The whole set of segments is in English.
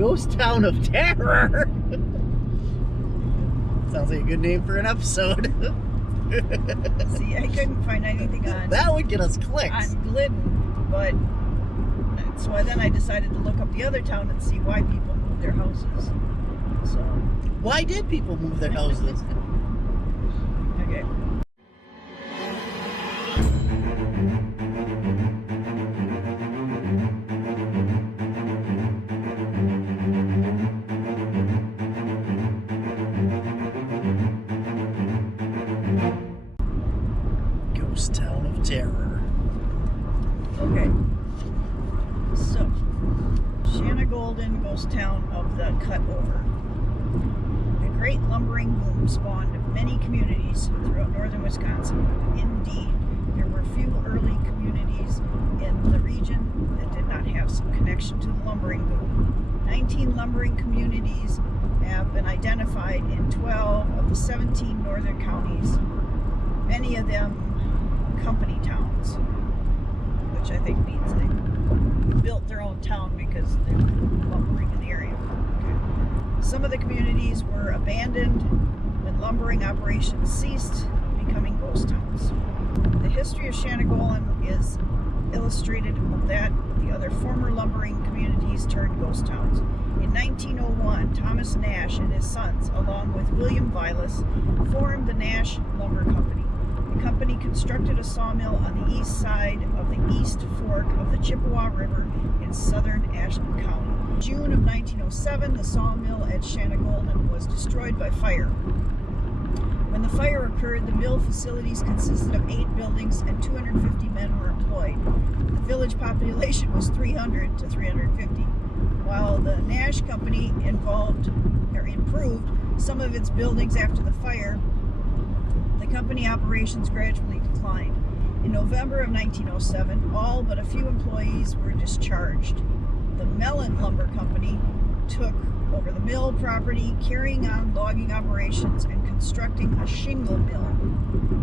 Ghost Town of Terror. Sounds like a good name for an episode. See, I couldn't find anything on That would get us clicks. on Glidden, but so then I decided to look up the other town and see why people moved their houses. So Why did people move their houses? okay. Ghost Town of Terror. Okay. So, Shanagolden, ghost town of the Cutover. The great lumbering boom spawned many communities throughout northern Wisconsin. Indeed, there were few early communities in the region that did not have some connection to the lumbering boom. 19 lumbering communities have been identified in 12 of the 17 northern counties, many of them company towns, which I think means they built their own town because they're lumbering in the area. Okay. Some of the communities were abandoned when lumbering operations ceased, becoming ghost towns. The history of Shanagolden is illustrated of that the other former lumbering communities turned ghost towns. In 1901, Thomas Nash and his sons, along with William Vilas, formed the Nash Lumber Company. The company constructed a sawmill on the east side of the East Fork of the Chippewa River in southern Ashland County. In June of 1907, the sawmill at Shanagolden was destroyed by fire. When the fire occurred, the mill facilities consisted of 8 buildings and 250 men were employed. The village population was 300 to 350. While the Nash Company improved some of its buildings after the fire, the company operations gradually declined. In November of 1907, all but a few employees were discharged. The Mellon Lumber Company took over the mill property, carrying on logging operations and constructing a shingle mill.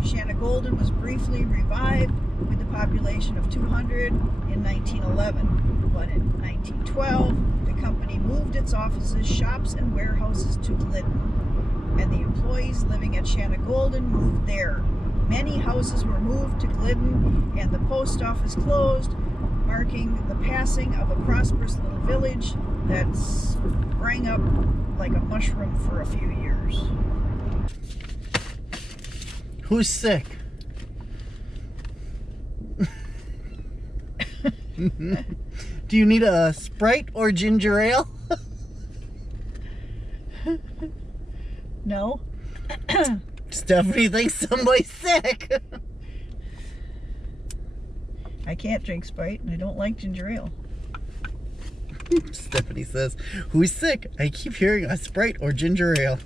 Shanagolden was briefly revived with a population of 200 in 1911, but in 1912, the company moved its offices, shops, and warehouses to Glidden, and the employees living at Shanagolden moved there. Many houses were moved to Glidden, and the post office closed, marking the passing of a prosperous little village that sprang up like a mushroom for a few years. Who's sick? Do you need a Sprite or ginger ale? No? Stephanie thinks somebody's sick. I can't drink Sprite, and I don't like ginger ale. Stephanie says, who's sick? I keep hearing a Sprite or ginger ale.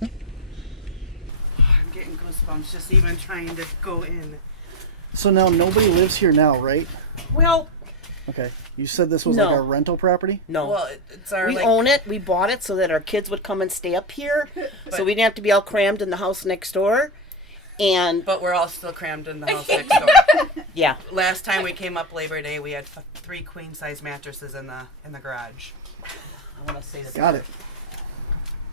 I'm getting goosebumps just even trying to go in. So now nobody lives here now, right? Well, Okay. You said this was No. like a rental property? no. Well, it's our We own it. We bought it so that our kids would come and stay up here, so we didn't have to be all crammed in the house next door. And but we're all still crammed in the house next door. yeah, Last time we came up Labor Day, we had 3 queen size mattresses in the garage. I want to say that. Got it.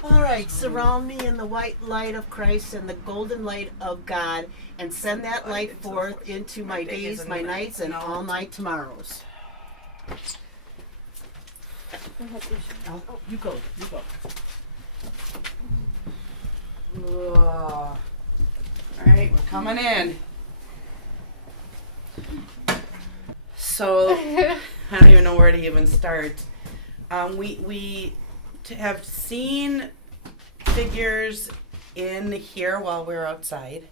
All right, surround me in the white light of Christ and the golden light of God, and send that light forth into my days, my nights, and all my tomorrows. Oh, you go. All right, we're coming in. So, I don't even know where to even start. We have seen figures in here while we're outside.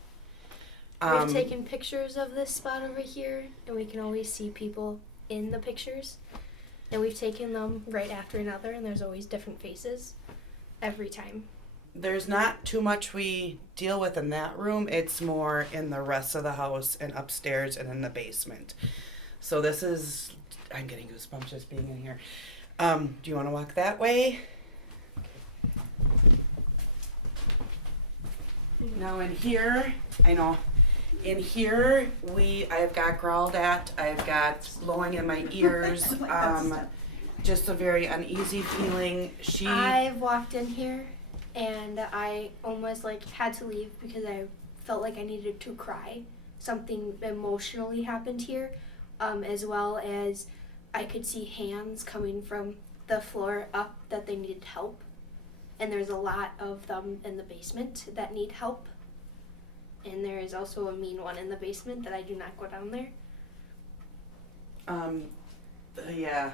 We've taken pictures of this spot over here, and we can always see people in the pictures. And we've taken them right after another, and there's always different faces every time. There's not too much we deal with in that room. It's more in the rest of the house and upstairs and in the basement. So this is, I'm getting goosebumps just being in here. Do you want to walk that way? Now in here, in here I've got growled at, I've got blowing in my ears, just a very uneasy feeling. I've walked in here and I almost like had to leave because I felt like I needed to cry. Something emotionally happened here, as well as I could see hands coming from the floor up that they needed help. And there's a lot of them in the basement that need help. And there is also a mean one in the basement that I do not go down there. Yeah.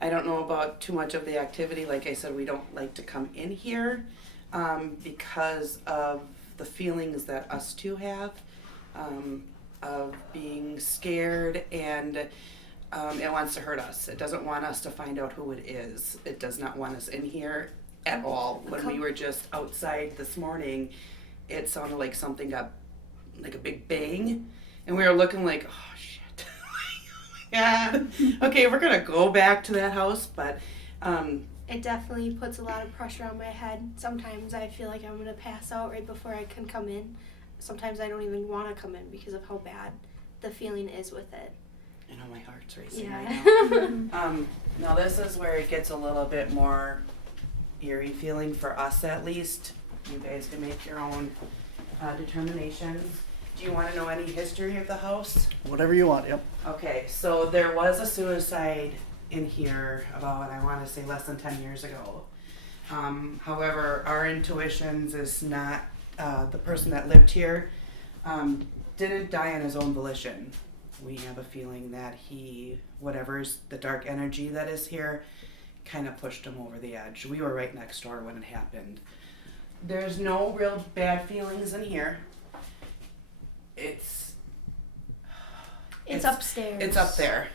I don't know about too much of the activity. Like I said, we don't like to come in here because of the feelings that us two have of being scared, and it wants to hurt us. It doesn't want us to find out who it is. It does not want us in here at all. When we were just outside this morning, it sounded like something got like a big bang, and we were looking like, oh shit. Yeah. Okay, we're gonna go back to that house, but It definitely puts a lot of pressure on my head. Sometimes I feel like I'm going to pass out right before I can come in. Sometimes I don't even want to come in because of how bad the feeling is with it. I know my heart's racing Yeah. right now. Now this is where it gets a little bit more eerie feeling for us, at least. You guys can make your own determinations. Do you want to know any history of the house? Whatever you want, yep. Okay, so there was a suicide in here about, I want to say, less than 10 years ago. However, our intuitions is not the person that lived here didn't die on his own volition. We have a feeling that he, whatever's the dark energy that is here, kind of pushed him over the edge. We were right next door when it happened. There's no real bad feelings in here. It's upstairs. It's up there.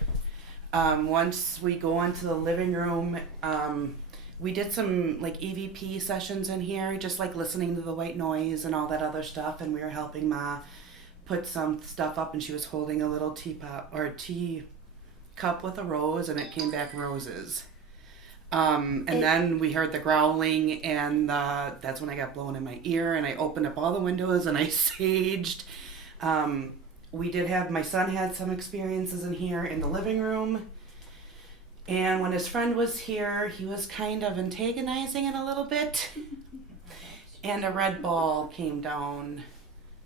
Once we go into the living room, we did some like EVP sessions in here, just like listening to the white noise and all that other stuff, and we were helping Ma put some stuff up, and she was holding a little teapot or a tea cup with a rose, and it came back roses. Then we heard the growling, and that's when I got blown in my ear, and I opened up all the windows and I saged. We did have, my son had some experiences in here in the living room. And when his friend was here, he was kind of antagonizing it a little bit. And a red ball came down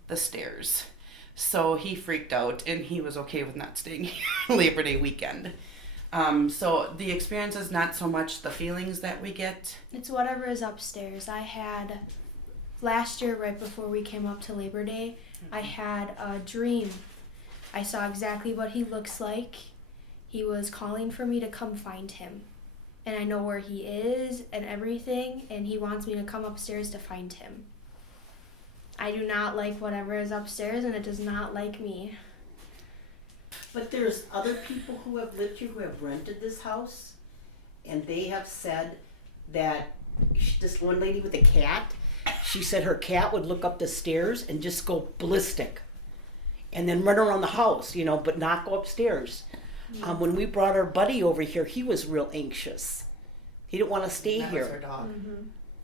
the stairs. So he freaked out, and he was okay with not staying here Labor Day weekend. So the experience is not so much the feelings that we get. It's whatever is upstairs. I had, last year right before we came up to Labor Day, I had a dream. I saw exactly what he looks like. He was calling for me to come find him. And I know where he is and everything, and he wants me to come upstairs to find him. I do not like whatever is upstairs, and it does not like me. But there's other people who have lived here who have rented this house, and they have said that this one lady with a cat, she said her cat would look up the stairs and just go ballistic and then run around the house, you know, but not go upstairs. Yeah. When we brought our buddy over here, he was real anxious. He didn't want to stay That here. was her dog. Mm-hmm.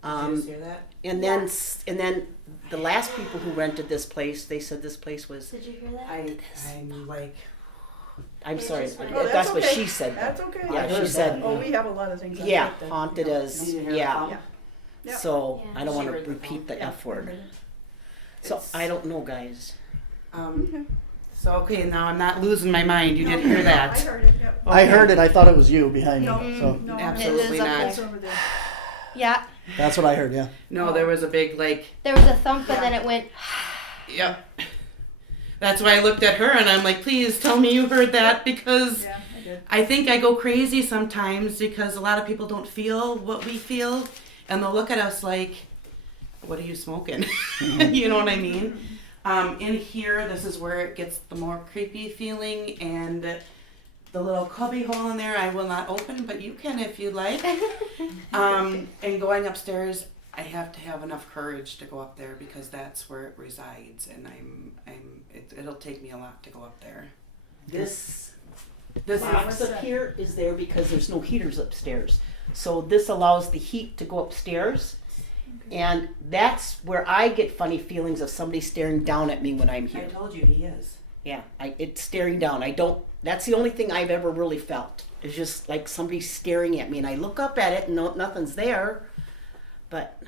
Did you just hear that? And then the last people who rented this place, they said this place was, Did you hear that? I'm like, I'm It sorry, just went- Oh, that's what okay. she said. That's okay. Yeah, I she heard said, that. Oh, we have a lot of things. yeah, like that, haunted you know. as, You hear yeah. the Yeah. So Yeah. I don't She want to heard the repeat the Yeah, F word. I heard it. So It's- I don't know, guys. So okay, now I'm not losing my mind. You did hear I that. heard it, yep. I heard it. I thought it was you behind No, me. So no, Absolutely It is up not. It's over there. Yeah, that's what I heard, yeah. No, there was a big like, there was a thump, and then it went. yep. That's why I looked at her and I'm like, please tell me you heard that, because Yeah, I did. I think I go crazy sometimes because a lot of people don't feel what we feel, and they'll look at us like, what are you smoking? You know what I mean? In here, this is where it gets the more creepy feeling, and the little cubby hole in there I will not open, but you can if you like. And going upstairs, I have to have enough courage to go up there because that's where it resides, and it'll take me a lot to go up there. This This box is up here is there because there's no heaters upstairs. So this allows the heat to go upstairs. And that's where I get funny feelings of somebody staring down at me when I'm I here. told you he is. Yeah, it's staring down. That's the only thing I've ever really felt. It's just like somebody staring at me, and I look up at it, and nothing's there. But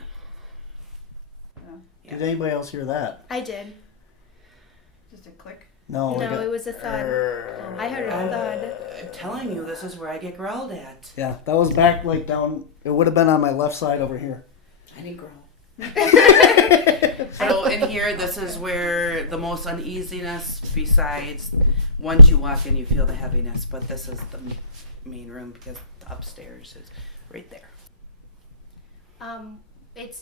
Did anybody else hear that? I did. Just a click. No. No, it was a thud. I heard a thud. I'm telling you, this is where I get growled at. Yeah, that was back like down. It would have been on my left side over here. I didn't growl. So in here, this is where the most uneasiness, besides once you walk in, you feel the heaviness, but this is the main room because the upstairs is right there. It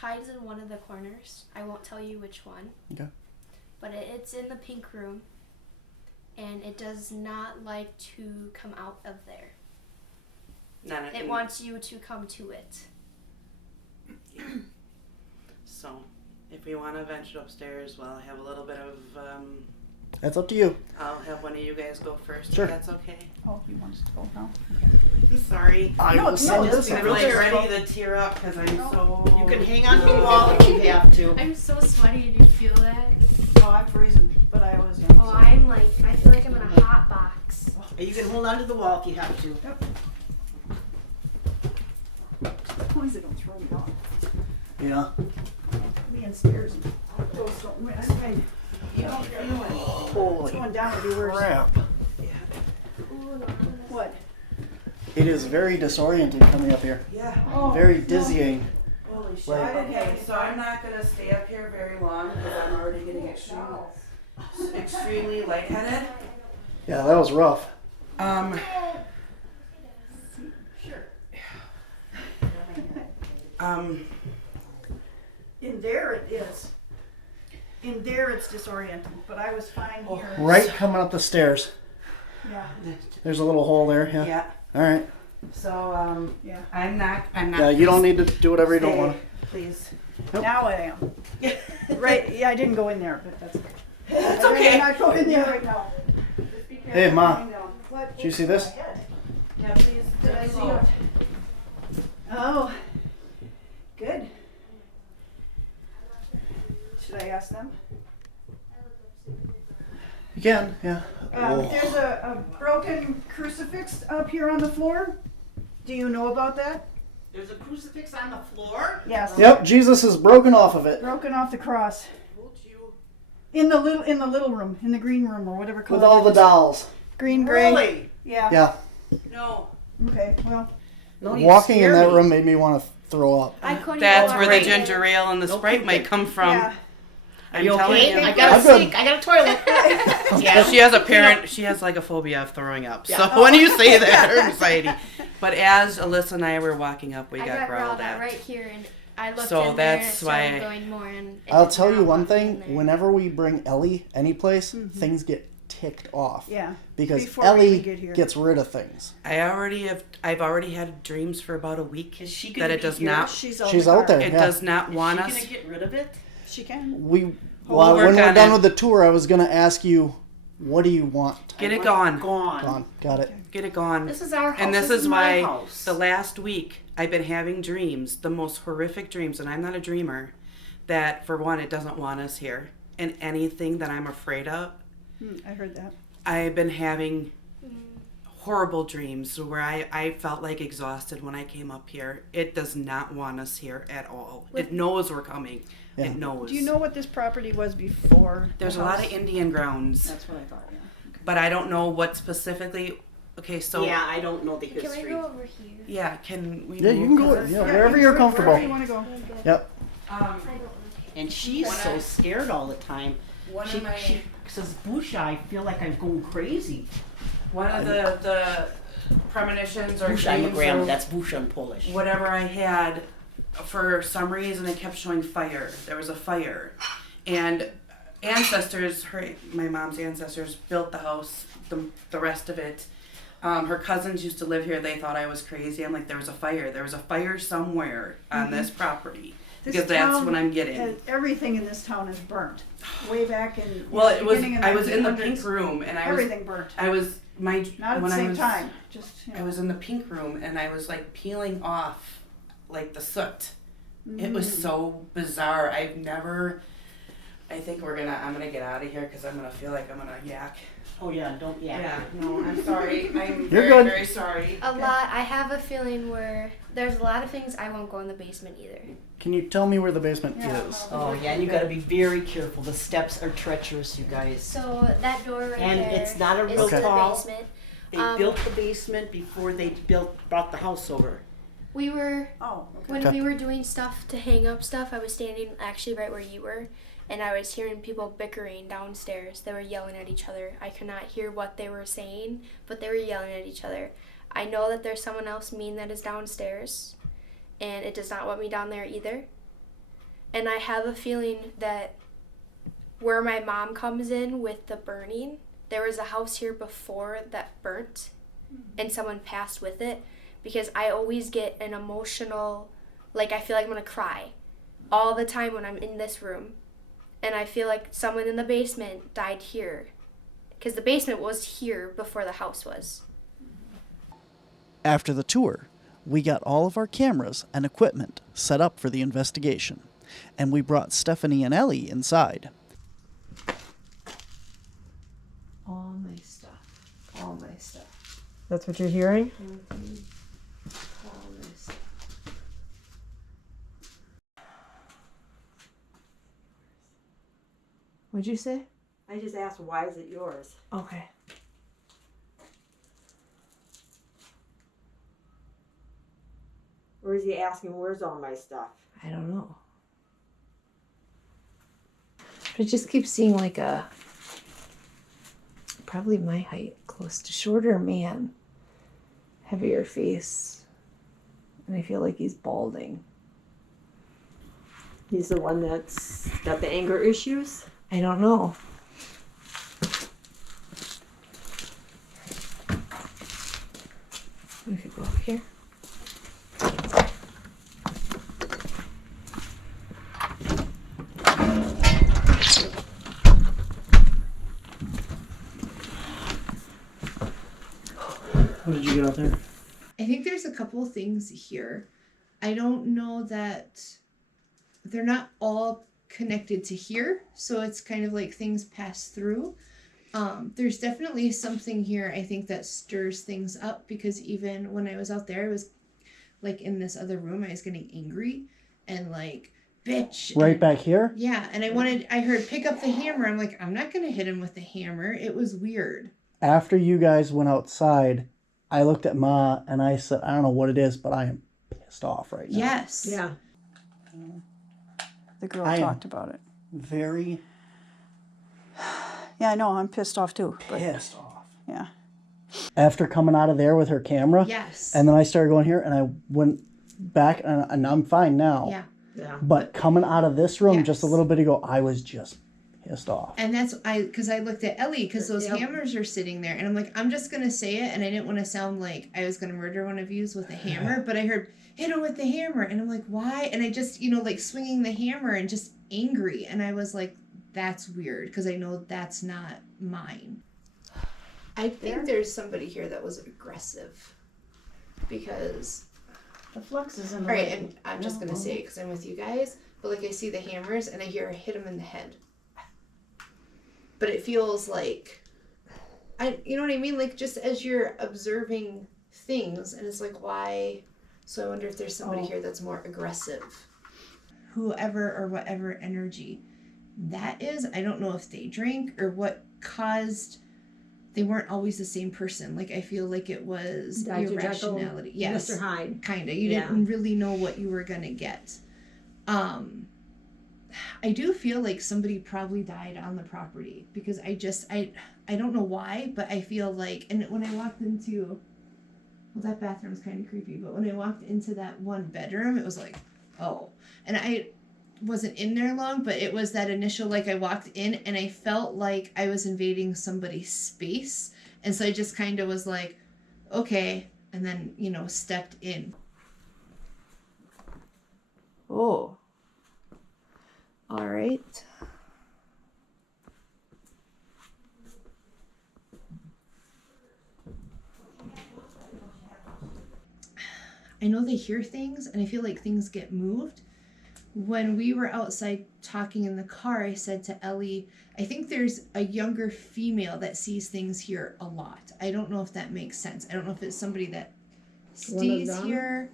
hides in one of the corners. I won't tell you which one. Okay. But it's in the pink room, and it does not like to come out of there. It wants you to come to it. So, if we want to venture upstairs, well, I have a little bit of, That's up to you. I'll have one of you guys go first, Sure. if that's okay. Oh, you want us to go now? I'm sorry. No, this I'm is like ready to tear up because I'm so... you can hang on to the wall if you have to. I'm so sweaty. Do you feel that? Oh, I'm freezing, but I always am. Oh, I feel like I'm in a hot box. You can hold on to the wall if you have to. Please don't throw me off. Yeah. Me and stairs and those don't mess. Hey, You don't feel it. it's Holy going down would be worse. crap. What? It is very disorienting coming up here. Yeah. Oh, Very no. dizzying. Holy shit. Like- Okay, so I'm not going to stay up here very long because I'm already getting extremely lightheaded. Yeah, that was rough. In there it is. In there it's disorienting, but I was fine here. Right coming up the stairs. Yeah, There's a little hole there. Yeah. Yeah. All right. So, yeah. I'm not. Yeah, you don't need to do whatever you don't stay, want. Please. Nope. Now I am. Right, yeah, I didn't go in there, but that's okay. It's I'd okay. rather not go in there right now. Just be careful Hey, Ma. going down. What? Did you see this? Yeah, please. Did I see it? Oh, good. Should I ask them? You can. Yeah. Oh. There's a broken crucifix up here on the floor. Do you know about that? There's a crucifix on the floor. Yes. Yep. Jesus is broken off of it Broken off the cross. Told you. In the little room, in the green room or whatever color. with all it the is. dolls. Green, gray. Really? Yeah. Yeah. No. Okay. Well. No, you Walking in scared that me. room made me want to throw up. I couldn't. That's go where the right ginger ale and the No Sprite might pooping. come from. Yeah. I'm You telling okay? you. I got a I'm good. sink. I got a toilet. Yeah. She has a parent. She has like a phobia of throwing up. Yeah. So when you say that, her anxiety. But as Alyssa and I were walking up, we I got growled at. right here, and I looked So in there, that's and it started why- going more. And it I'll did tell not you one want thing. in there. Whenever we bring Ellie anyplace, things get ticked off. Yeah. Because Before we Ellie even get here. gets rid of things. I've already had dreams for about a week Is she that gonna it be does here? not. She's She's out there. It Yeah. does not want Is us. she gonna get rid of it? She can. We We'll work when we're on done it. with the tour, I was gonna ask you, what do you want? Get I it want gone. Gone. Got it. Get it gone. This is our house. And this is my why house. the last week I've been having dreams, the most horrific dreams, and I'm not a dreamer, that for one, it doesn't want us here. And anything that I'm afraid of, I heard that. I've been having horrible dreams where I felt like exhausted when I came up here. It does not want us here at all. It knows we're coming. Yeah. It knows. Do you know what this property was before? There's the a lot house? of Indian grounds, That's what I thought. Yeah. but I don't know what specifically. Okay, so Yeah, I don't know the Can we history. go over here? yeah, can we? Yeah, you move can go. this? Yeah, wherever you're comfortable. Wherever you want to go. Yep. I don't know. And she's One so of- scared all the time. One She, of my she says, Busha, I feel like I'm going crazy. one of the premonitions or Busha, I'm a dreams gram. or That's Busha in Polish. whatever I had, for some reason it kept showing fire. There was a fire, and ancestors, my mom's ancestors built the house, the rest of it. Her cousins used to live here. They thought I was crazy. I'm like, there was a fire. There was a fire somewhere on this property. This Because that's town what I'm getting. Everything in this town is burnt. Way back in. Well, the it was. beginning of I was in the 1900s, pink room, and I was. Everything burnt. I was my. Not at when the I same was, time. Just. I was in the pink room, and I was like peeling off, like the soot. It was so bizarre. I think I'm gonna get out of here because I'm gonna feel like I'm gonna yak. Oh yeah, don't Yeah, no, I'm sorry. I'm You're very, good. very sorry. I have a feeling where there's a lot of things I won't go in the basement either. Can you tell me where the basement Yeah. is? Oh yeah, and you gotta be very careful. The steps are treacherous, you guys. So that door right And there it's not a is real to the tall. basement. They built the basement before they brought the house over. We were Oh, okay. when Okay. we were doing stuff to hang up stuff. I was standing actually right where you were, and I was hearing people bickering downstairs. They were yelling at each other. I could not hear what they were saying, but they were yelling at each other. I know that there's someone else mean that is downstairs, and it does not want me down there either. And I have a feeling that where my mom comes in with the burning, there was a house here before that burnt, and someone passed with it, because I always get an emotional, like I feel like I'm gonna cry all the time when I'm in this room. And I feel like someone in the basement died here, because the basement was here before the house was. After the tour, we got all of our cameras and equipment set up for the investigation, and we brought Stephanie and Ellie inside. All my stuff. All my stuff. That's what you're hearing? All my stuff. What'd you say? I just asked, why is it yours? Okay. Or is he asking, where's all my stuff? I don't know. But it just keeps seeing like a, probably my height, close to shorter man, heavier face, and I feel like he's balding. He's the one that's got the anger issues? I don't know. We could go up here. What did you get out there? I think there's a couple things here. I don't know that they're not all connected to here, so it's kind of like things pass through. There's definitely something here I think that stirs things up, because even when I was out there, I was like in this other room, I was getting angry and like, bitch. Right and, back here? Yeah, and I heard pick up the hammer. I'm like, I'm not gonna hit him with the hammer. It was weird. After you guys went outside, I looked at Ma and I said, I don't know what it is, but I am pissed off right now. Yes. Yeah. The girl I am talked about it. Very Yeah, I know. I'm pissed off too. But pissed off. yeah. After coming out of there with her camera, Yes. and then I started going here, and I went back, and I'm fine now. Yeah. Yeah. But coming out of this room just a Yes. little bit ago, I was just pissed off. And that's because I looked at Ellie, because those hammers are sitting there, and I'm like, I'm just gonna say it, and I didn't want to sound like I was gonna murder one of yous with a hammer, but I heard hit her with the hammer, and I'm like, why? And I just like swinging the hammer and just angry, and I was like, that's weird, because I know that's not mine. I think there's somebody here that was aggressive, because The flux is in the all right, way. and I'm just gonna say it because I'm with you guys, but like I see the hammers and I hear her hit him in the head. But it feels like, you know what I mean? Like just as you're observing things, and it's like, why? So I wonder if there's somebody here that's more aggressive. Whoever or whatever energy that is, I don't know if they drank or what caused. They weren't always the same person. Like I feel like it was Dr. Jekyll, irrationality. Yes, Mr. Hyde. Kinda. You Yeah. didn't really know what you were gonna get. I do feel like somebody probably died on the property, because I don't know why, but I feel like, and when I walked into, well, that bathroom's kind of creepy, but when I walked into that one bedroom, it was like, oh, and I wasn't in there long, but it was that initial, like I walked in and I felt like I was invading somebody's space, and so I just kind of was like, okay, and then stepped in. Oh. All right. I know they hear things, and I feel like things get moved, when we were outside talking in the car, I said to Ellie, I think there's a younger female that sees things here a lot. I don't know if that makes sense. I don't know if it's somebody that stays here.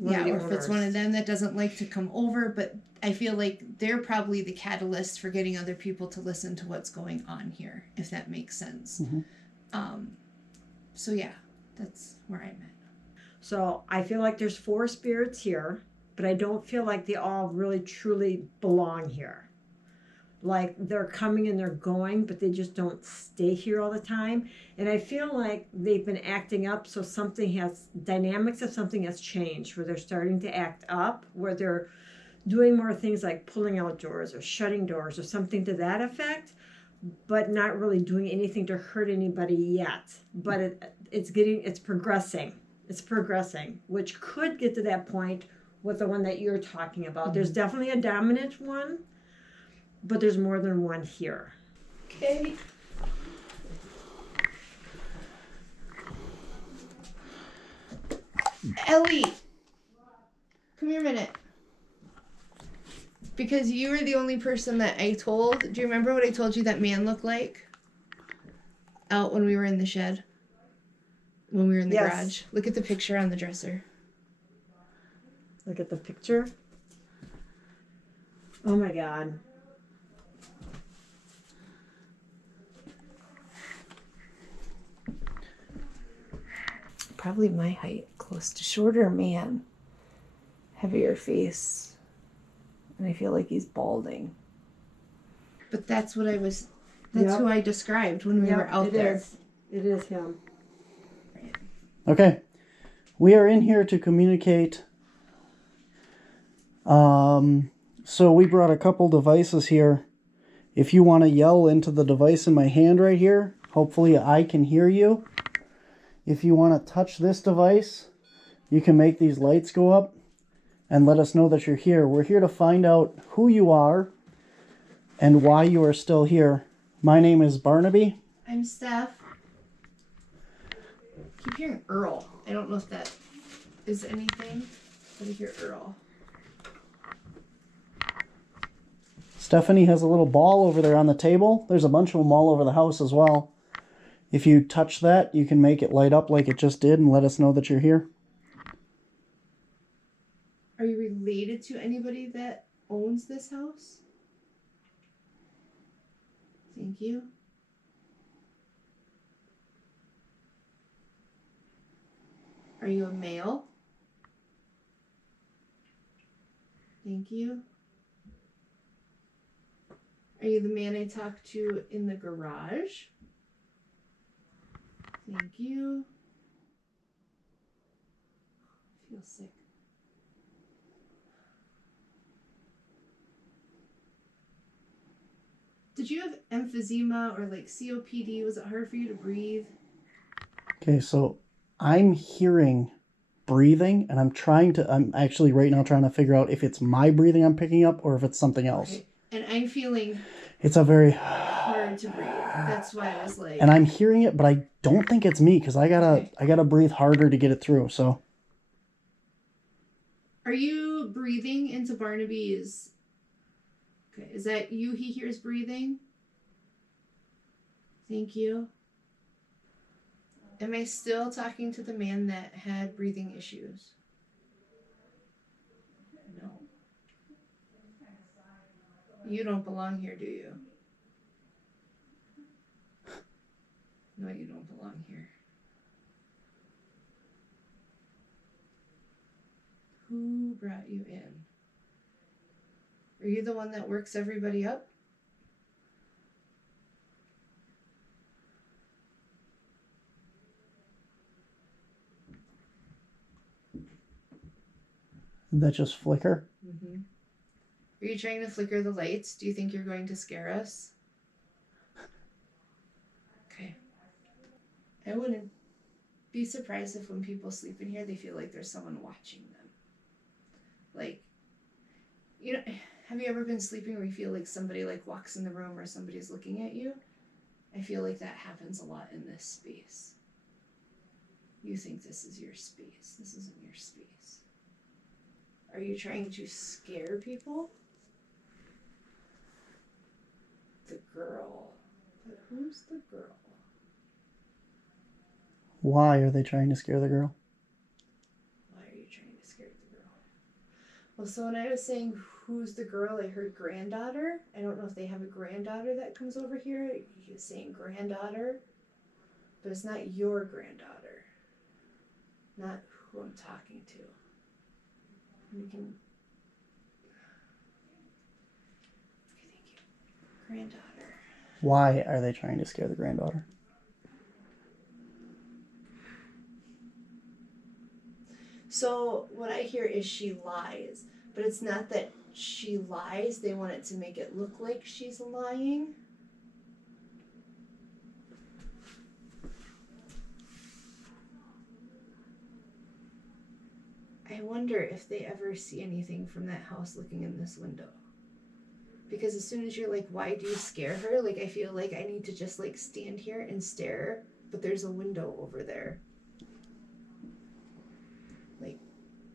Yeah, or if it's one of them that doesn't like to come over, but I feel like they're probably the catalyst for getting other people to listen to what's going on here, if that makes sense. So yeah, that's where I'm at. So I feel like there's 4 spirits here, but I don't feel like they all really truly belong here. Like they're coming and they're going, but they just don't stay here all the time. And I feel like they've been acting up, so dynamics of something has changed, where they're starting to act up, where they're doing more things like pulling out doors or shutting doors or something to that effect, but not really doing anything to hurt anybody yet. But it's progressing. It's progressing, which could get to that point with the one that you're talking about. There's definitely a dominant one, but there's more than one here. Okay. Ellie, come here a minute. Because you were the only person that I told. Do you remember what I told you that man looked like? Out when we were in the shed? When we were in the garage? Look at the picture on the dresser. Look at the picture. Oh my God. Probably my height, close to shorter man, heavier face, and I feel like he's balding. But that's what that's who I described when we were out there. It is him. Okay. We are in here to communicate. So we brought a couple devices here. If you want to yell into the device in my hand right here, hopefully I can hear you. If you want to touch this device, you can make these lights go up and let us know that you're here. We're here to find out who you are and why you are still here. My name is Barnaby. I'm Steph. I keep hearing Earl. I don't know if that is anything, but I hear Earl. Stephanie has a little ball over there on the table. There's a bunch of them all over the house as well. If you touch that, you can make it light up like it just did and let us know that you're here. Are you related to anybody that owns this house? Thank you. Are you a male? Thank you. Are you the man I talked to in the garage? Thank you. I feel sick. Did you have emphysema or like COPD? Was it hard for you to breathe? Okay, so I'm hearing breathing, and I'm actually right now trying to figure out if it's my breathing I'm picking up or if it's something else. Okay. And I'm feeling It's a very hard to breathe. That's why I was like. And I'm hearing it, but I don't think it's me because I gotta breathe harder to get it through. So. Are you breathing into Barnaby's? Okay, is that you? He hears breathing. Thank you. Am I still talking to the man that had breathing issues? No. You don't belong here, do you? No, you don't belong here. Who brought you in? Are you the one that works everybody up? Did that just flicker? Mm-hmm. Are you trying to flicker the lights? Do you think you're going to scare us? Okay. I wouldn't be surprised if when people sleep in here, they feel like there's someone watching them. Like, you know, have you ever been sleeping where you feel like somebody like walks in the room or somebody's looking at you? I feel like that happens a lot in this space. You think this is your space. This isn't your space. Are you trying to scare people? The girl. But who's the girl? Why are they trying to scare the girl? Why are you trying to scare the girl? Well, so when I was saying who's the girl, I heard granddaughter. I don't know if they have a granddaughter that comes over here. He was saying granddaughter, but it's not your granddaughter. Not who I'm talking to. We can. Okay, thank you. Granddaughter. Why are they trying to scare the granddaughter? So what I hear is she lies, but it's not that she lies. They want it to make it look like she's lying. I wonder if they ever see anything from that house looking in this window. Because as soon as you're like, why do you scare her? Like, I feel like I need to just like stand here and stare, but there's a window over there. Like,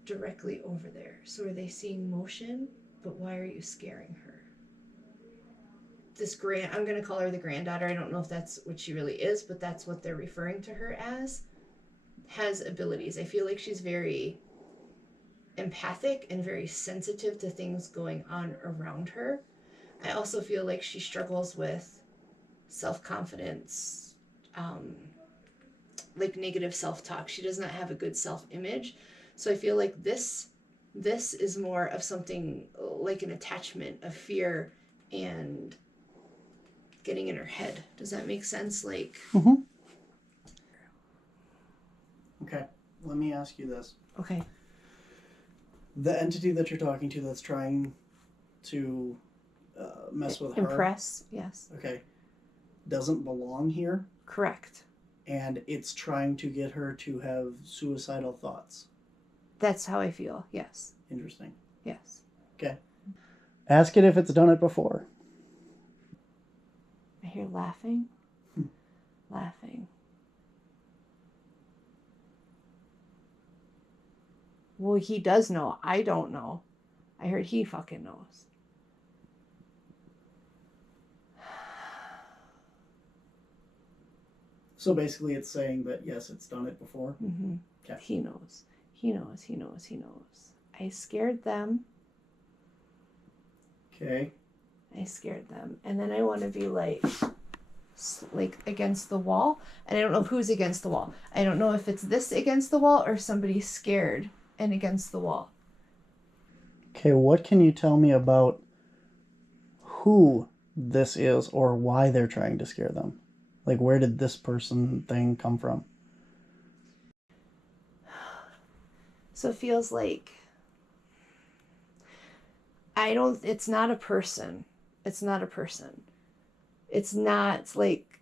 directly over there. So are they seeing motion? But why are you scaring her? I'm going to call her the granddaughter. I don't know if that's what she really is, but that's what they're referring to her as. Has abilities. I feel like she's very empathic and very sensitive to things going on around her. I also feel like she struggles with self-confidence, like negative self-talk. She does not have a good self-image. So I feel like this is more of something like an attachment, a fear, and getting in her head. Does that make sense? Like. Mm-hmm. Okay, let me ask you this. Okay. The entity that you're talking to that's trying to mess with her. Impress, yes. Okay. Doesn't belong here. Correct. And it's trying to get her to have suicidal thoughts. That's how I feel, yes. Interesting. Yes. Okay. Ask it if it's done it before. I hear laughing. Laughing. Well, he does know. I don't know. I heard he fucking knows. So basically it's saying that, yes, it's done it before. Mm-hmm. Okay. He knows. He knows. He knows. He knows. I scared them. Okay. I scared them. And then I want to be like against the wall. And I don't know who's against the wall. I don't know if it's this against the wall or somebody scared and against the wall. Okay, what can you tell me about who this is or why they're trying to scare them? Like, where did this person thing come from? So it feels like it's not a person. It's not a person. It's not like,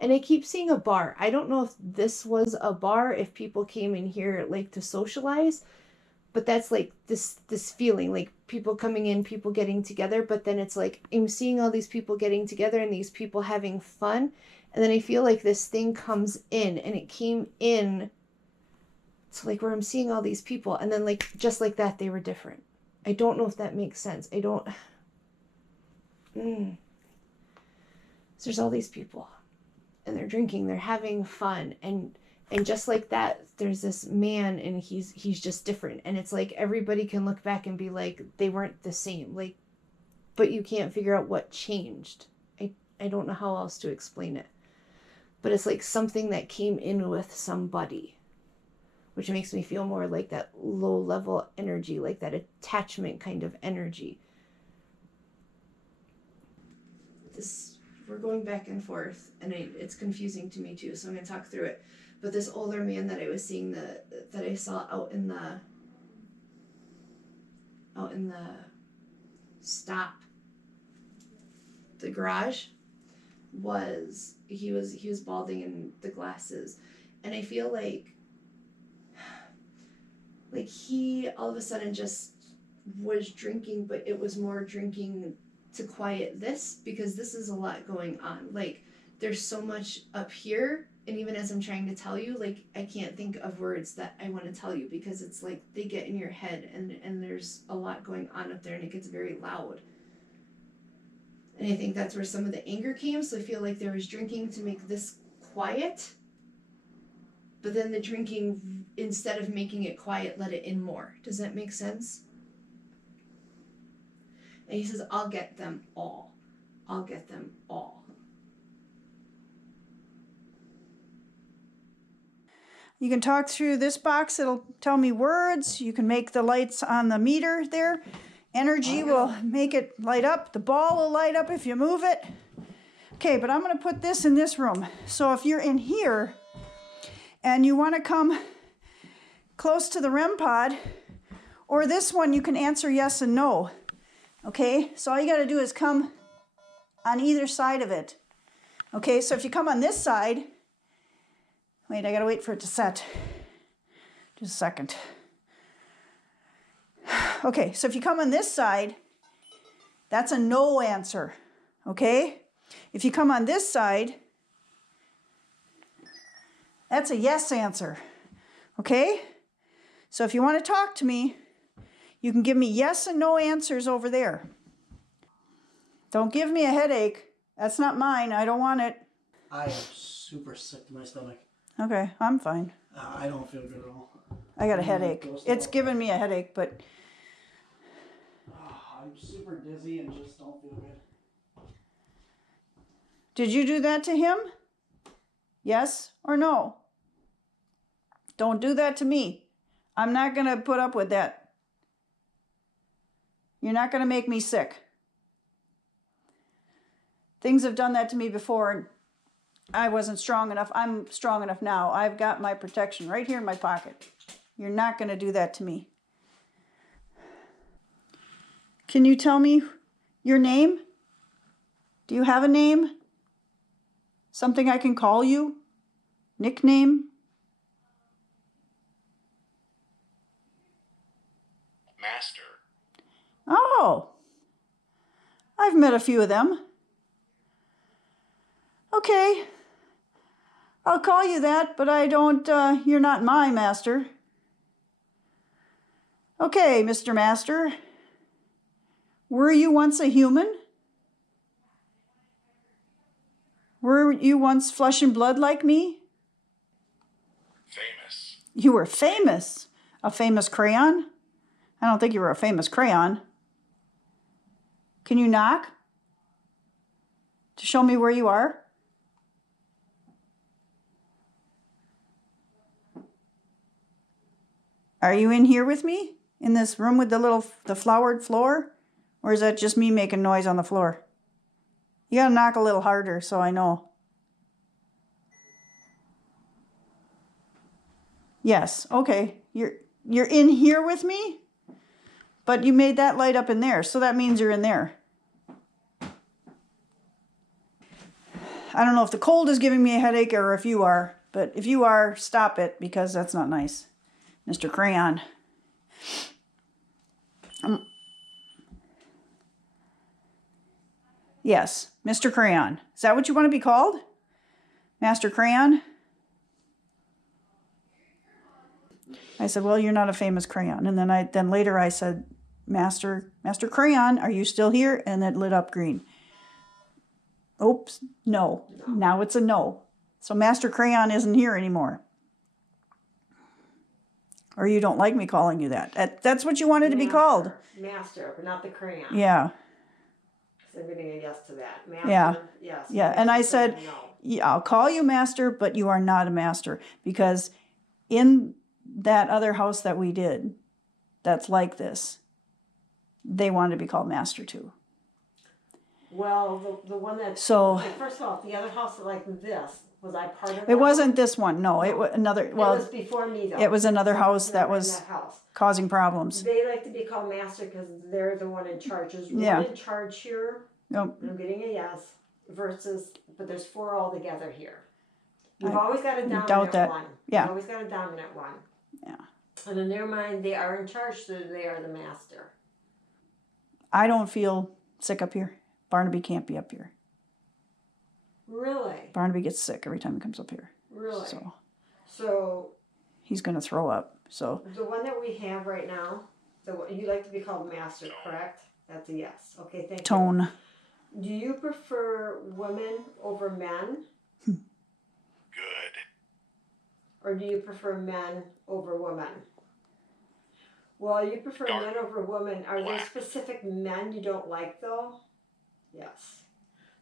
and I keep seeing a bar. I don't know if this was a bar, if people came in here like to socialize, but that's like this feeling, like people coming in, people getting together, but then it's like I'm seeing all these people getting together and these people having fun, and then I feel like this thing comes in, and it came in to like where I'm seeing all these people, and then like just like that they were different. I don't know if that makes sense. I don't. So there's all these people, and they're drinking, they're having fun, and just like that, there's this man, and he's just different, and it's like everybody can look back and be like they weren't the same, like, but you can't figure out what changed. I don't know how else to explain it, but it's like something that came in with somebody, which makes me feel more like that low level energy, like that attachment kind of energy. We're going back and forth, and it's confusing to me too, so I'm going to talk through it. But this older man that I was seeing, that I saw out in the stop, the garage, he was balding and the glasses, and I feel like he all of a sudden just was drinking, but it was more drinking to quiet this, because this is a lot going on. Like, there's so much up here And even as I'm trying to tell you, like, I can't think of words that I want to tell you because it's like they get in your head and there's a lot going on up there and it gets very loud. And I think that's where some of the anger came. So I feel like there was drinking to make this quiet. But then the drinking, instead of making it quiet, let it in more. Does that make sense? And he says, I'll get them all. I'll get them all. You can talk through this box. It'll tell me words. You can make the lights on the meter there. Energy will make it light up. The ball will light up if you move it. Okay, but I'm going to put this in this room. So if you're in here and you want to come close to the REM pod, or this one, you can answer yes and no. Okay, so all you got to do is come on either side of it. Okay, so if you come on this side, wait, I got to wait for it to set. Just a second. Okay, so if you come on this side, that's a no answer. Okay? If you come on this side, that's a yes answer. Okay? So if you want to talk to me, you can give me yes and no answers over there. Don't give me a headache. That's not mine. I don't want it. I am super sick to my stomach. Okay, I'm fine. I don't feel good at all. I got a headache. It's giving me a headache, but I'm super dizzy and just don't feel good. did you do that to him? Yes or no? Don't do that to me. I'm not going to put up with that. You're not going to make me sick. Things have done that to me before, and I wasn't strong enough. I'm strong enough now. I've got my protection right here in my pocket. You're not going to do that to me. Can you tell me your name? Do you have a name? Something I can call you? Nickname? Master. Oh, I've met a few of them. Okay, I'll call you that, but I don't, you're not my master. Okay, Mr. Master. Were you once a human? Were you once flesh and blood like me? Famous. You were famous. A famous crayon? I don't think you were a famous crayon. Can you knock to show me where you are? Are you in here with me? In this room with the flowered floor? Or is that just me making noise on the floor? You gotta knock a little harder so I know. Yes, okay. You're in here with me? But you made that light up in there, so that means you're in there. I don't know if the cold is giving me a headache or if you are, but if you are, stop it because that's not nice. Mr. Crayon. Yes, Mr. Crayon. Is that what you want to be called? Master Crayon? I said, well, you're not a famous crayon. And then later I said, Master Crayon, are you still here? And it lit up green. Oops, no. Now it's a no. So Master Crayon isn't here anymore. Or you don't like me calling you that. That's what you wanted to be called. Master, but not the crayon. Yeah. So I'm getting a yes to that. Master, Yeah. yes. Yeah, and I said, No. yeah, I'll call you master, but you are not a master. Because in that other house that we did, that's like this, they wanted to be called master too. Well, the one that. So Okay, first of all, the other house like this, was I part of that? it wasn't this one. No, it was another. Well, it was before me though. it was another So house that in was that house. causing problems. They like to be called master because they're the one in charge. There's Yeah. one in charge here. Yep. I'm getting a yes. Versus, but there's 4 all together here. You've I always got a dominant doubt that. one. Yeah. You've always got a dominant one. Yeah. And in their mind, they are in charge, so they are the master. I don't feel sick up here. Barnaby can't be up here. Really? Barnaby gets sick every time he comes up here. Really? So So he's going to throw up. So the one that we have right now, you like to be called master, correct? That's a yes. Okay, thank you. Tone. Do you prefer women over men? Good. Or do you prefer men over women? Well, you prefer Dark. men over women. Are there Black. specific men you don't like, though? Yes.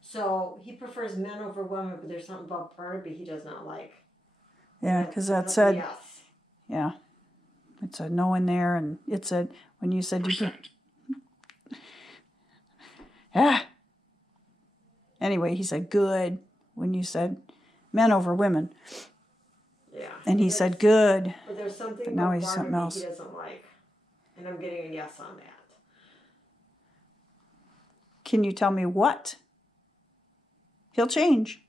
So he prefers men over women, but there's something about Barnaby he does not like. Yeah, because that That's a said, yes. yeah, it said no in there, and it said when you said you. Percent. Ah. Anyway, he said good when you said men over women, Yeah. and he said good. But there's something But now about he's something Barnaby else. he doesn't like, and I'm getting a yes on that. Can you tell me what? He'll change.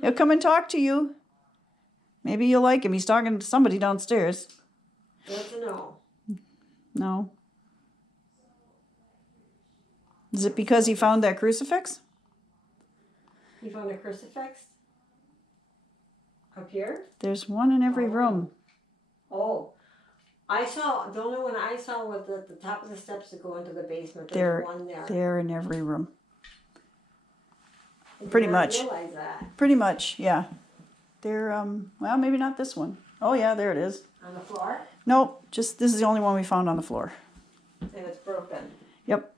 He'll come and talk to you. Maybe you'll like him. He's talking to somebody downstairs. That's a no. No. Is it because he found that crucifix? He found a crucifix up here. There's one in every room. Oh, I saw, the only one I saw was at the top of the steps that go into the basement. They're There's one there. They're in every room. I did pretty not much. realize that. Pretty much, yeah. They're, well, maybe not this one. Oh, yeah, there it is. On the floor, Nope, just this is the only one we found on the floor. and it's broken. Yep.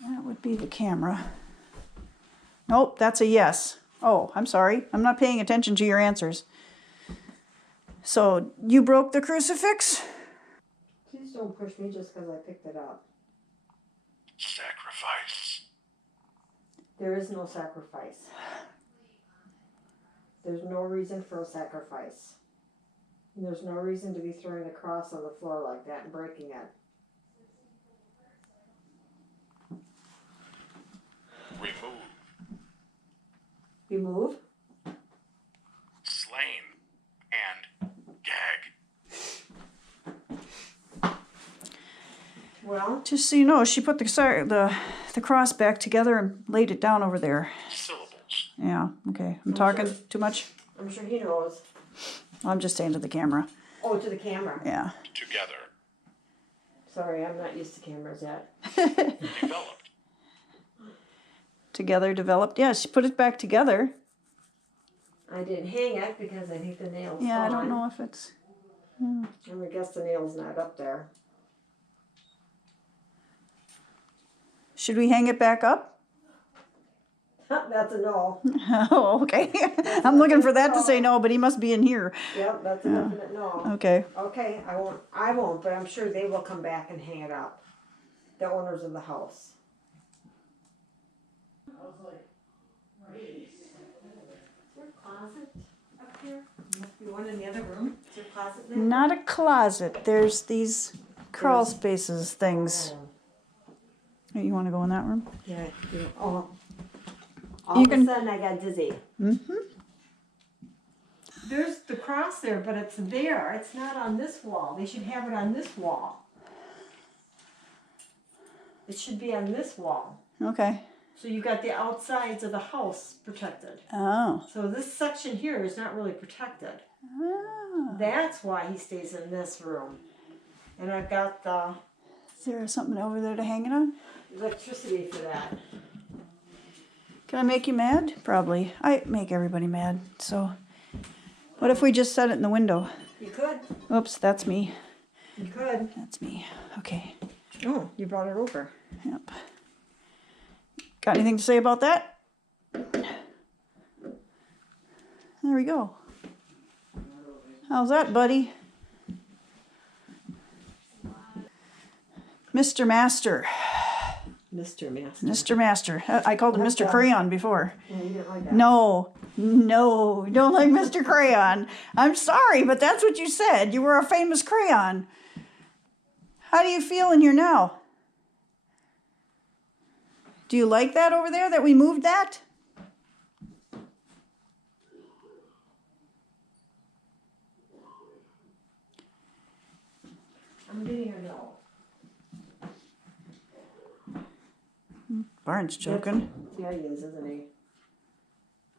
That would be the camera. Nope, that's a yes. Oh, I'm sorry. I'm not paying attention to your answers. So, you broke the crucifix? Please don't push me just because I picked it up. Sacrifice. There is no sacrifice. There's no reason for a sacrifice. And there's no reason to be throwing the cross on the floor like that and breaking it. Remove. Remove? Slain. And gag. Well, Just so you know, she put the cross back together and laid it down over there. Syllables. Yeah, okay. I'm talking too much? I'm sure he knows. I'm just saying to the camera. Oh, to the camera. Yeah. Together. Sorry, I'm not used to cameras yet. Developed. Together, developed. Yeah, she put it back together. I didn't hang it because I think the nail's Yeah, I gone. don't know if it's... And I guess the nail's not up there. Should we hang it back up? That's a no. Oh, okay. I'm looking for that to say no, but he must be in here. Yep, that's a definite no. Okay. Okay, I won't, but I'm sure they will come back and hang it up. The owners of the house. Is there a closet up here? Must be one in the other room. Is there a closet there? Not a closet. There's these crawl spaces things. Oh, You want to go in that room? yeah. Oh. You All of can- a sudden I got dizzy. Mm-hmm. There's the cross there, but it's there. It's not on this wall. They should have it on this wall. It should be on this wall. Okay. So you got the outsides of the house protected. Oh. So this section here is not really protected. Ah. That's why he stays in this room. And I've got the Is there something over there to hang it on? electricity for that. Can I make you mad? Probably. I make everybody mad. So, what if we just set it in the window? You could. Oops, that's me. You could. That's me. Okay. Oh, you brought it over. Yep. Got anything to say about that? There we go. How's that, buddy? Mr. Master. Mr. Master. Mr. Master. I called him Mr. Crayon before. Yeah, you didn't like that. No, you don't like Mr. Crayon. I'm sorry, but that's what you said. You were a famous crayon. How do you feel in here now? Do you like that over there, that we moved that? I'm getting a no. Barnes joking. Yeah, he is, isn't he?